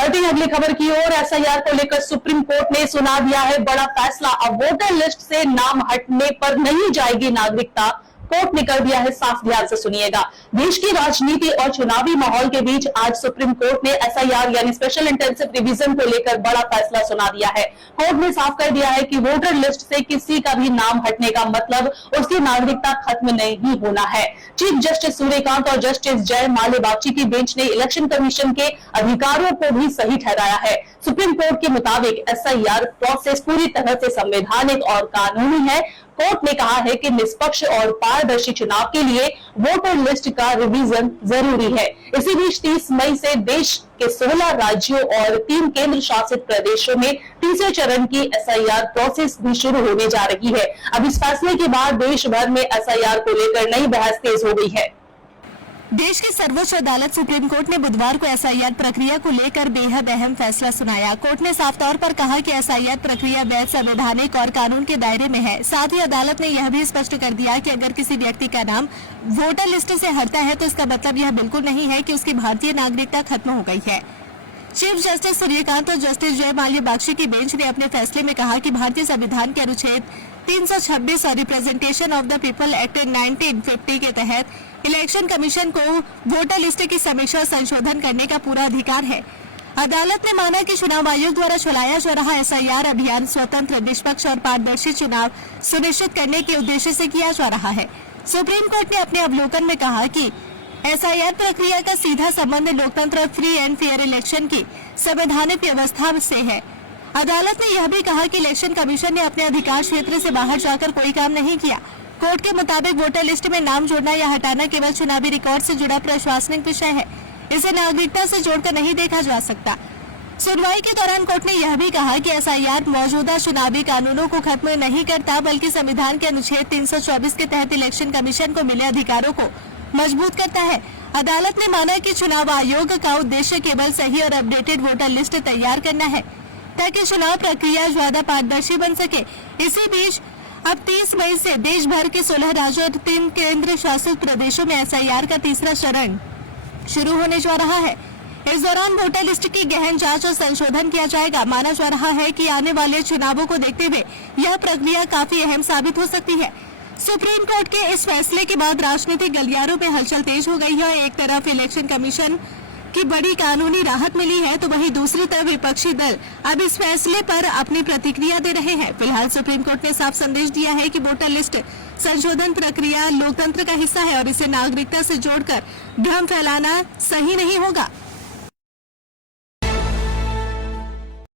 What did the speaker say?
बढ़ते हैं अगली खबर की ओर। एसआईआर को लेकर सुप्रीम कोर्ट ने सुना दिया है बड़ा फैसला। अब वोटर लिस्ट से नाम हटने पर नहीं जाएगी नागरिकता। कोर्ट ने कर दिया है साफ। ध्यान से सुनिएगा। देश की राजनीति और चुनावी माहौल के बीच आज सुप्रीम कोर्ट ने एसआईआर यानी स्पेशल इंटेंसिव रिवीजन को लेकर बड़ा फैसला सुना दिया है। कोर्ट ने साफ कर दिया है कि वोटर लिस्ट से किसी का भी नाम हटने का मतलब उसकी नागरिकता खत्म नहीं होना है। चीफ जस्टिस सूर्यकांत और जस्टिस जय माल्यबागची की बेंच ने इलेक्शन कमीशन के अधिकारों को भी सही ठहराया है। सुप्रीम कोर्ट के मुताबिक एसआईआर प्रोसेस पूरी तरह से संवैधानिक और कानूनी है। कोर्ट ने कहा है कि निष्पक्ष और पारदर्शी चुनाव के लिए वोटर लिस्ट का रिवीजन जरूरी है। इसी बीच 30 मई से देश के 16 राज्यों और 3 केंद्र शासित प्रदेशों में तीसरे चरण की एसआईआर प्रोसेस भी शुरू होने जा रही है। अब इस फैसले के बाद देश भर में एसआईआर को लेकर नई बहस तेज हो गई है। देश की सर्वोच्च अदालत सुप्रीम कोर्ट ने बुधवार को एसआईआर प्रक्रिया को लेकर बेहद अहम फैसला सुनाया। कोर्ट ने साफ तौर पर कहा कि एसआईआर प्रक्रिया वैध, संवैधानिक और कानून के दायरे में है। साथ ही अदालत ने यह भी स्पष्ट कर दिया कि अगर किसी व्यक्ति का नाम वोटर लिस्ट से हटता है तो इसका मतलब यह बिल्कुल नहीं है कि उसकी भारतीय नागरिकता खत्म हो गई है। चीफ जस्टिस सूर्यकांत और जस्टिस जय माल्यबागची की बेंच ने अपने फैसले में कहा कि भारतीय संविधान के अनुच्छेद 326 और representation of the people act 1950 के तहत इलेक्शन कमीशन को वोटर लिस्ट की समीक्षा और संशोधन करने का पूरा अधिकार है। अदालत ने माना कि चुनाव आयोग द्वारा चलाया जा रहा एसआईआर अभियान स्वतंत्र, निष्पक्ष और पारदर्शी चुनाव सुनिश्चित करने के उद्देश्य से किया जा रहा है। सुप्रीम कोर्ट ने अपने अवलोकन में कहा कि एसआईआर प्रक्रिया का सीधा संबंध लोकतंत्र और फ्री एंड फेयर इलेक्शन की संवैधानिक व्यवस्था से है। अदालत ने यह भी कहा कि इलेक्शन कमीशन ने अपने अधिकार क्षेत्र से बाहर जाकर कोई काम नहीं किया। कोर्ट के मुताबिक वोटर लिस्ट में नाम जोड़ना या हटाना केवल चुनावी रिकॉर्ड से जुड़ा प्रशासनिक विषय है। इसे नागरिकता से जोड़कर नहीं देखा जा सकता। सुनवाई के दौरान कोर्ट ने यह भी कहा कि एसआईआर मौजूदा चुनावी कानूनों को खत्म नहीं करता, बल्कि संविधान के अनुच्छेद 324 के तहत इलेक्शन कमीशन को मिले अधिकारों को मजबूत करता है। अदालत ने माना कि चुनाव आयोग का उद्देश्य केवल सही और अपडेटेड वोटर लिस्ट तैयार करना है ताकि चुनाव प्रक्रिया ज्यादा पारदर्शी बन सके। इसी बीच अब 30 मई से देश भर के 16 राज्यों और 3 केंद्र शासित प्रदेशों में एसआईआर का तीसरा चरण शुरू होने जा रहा है। इस दौरान वोटर लिस्ट की गहन जांच और संशोधन किया जाएगा। माना जा रहा है कि आने वाले चुनावों को देखते हुए यह प्रक्रिया काफी अहम साबित हो सकती है। सुप्रीम कोर्ट के इस फैसले के बाद राजनीतिक गलियारों में हलचल तेज हो गई है। एक तरफ इलेक्शन कमीशन की बड़ी कानूनी राहत मिली है तो वहीं दूसरी तरफ विपक्षी दल अब इस फैसले पर अपनी प्रतिक्रिया दे रहे हैं। फिलहाल सुप्रीम कोर्ट ने साफ संदेश दिया है कि वोटर लिस्ट संशोधन प्रक्रिया लोकतंत्र का हिस्सा है और इसे नागरिकता से जोड़कर भ्रम फैलाना सही नहीं होगा।